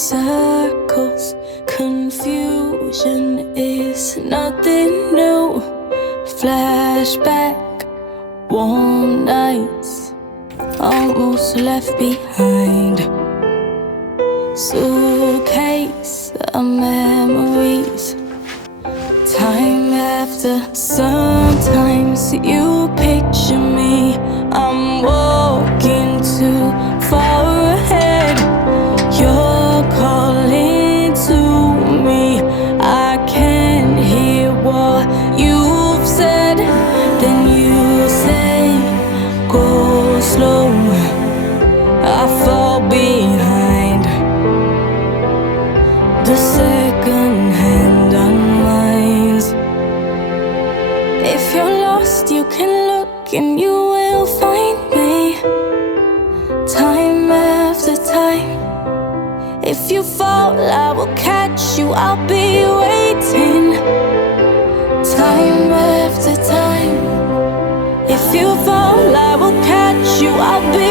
circles. Confusion is nothing new. Flashback, warm nights, almost left behind. Suitcase of memories. Time after, sometimes you picture me. I'm walking too far ahead. You're calling to me. I can't hear what you've said. Then you say, go slow. I fall behind. The second hand unwinds. If you're lost, you can look and you will find me. Time after time. If you fall, I will catch you. I'll be waiting. Time after time. If you fall, I will catch you. I'll be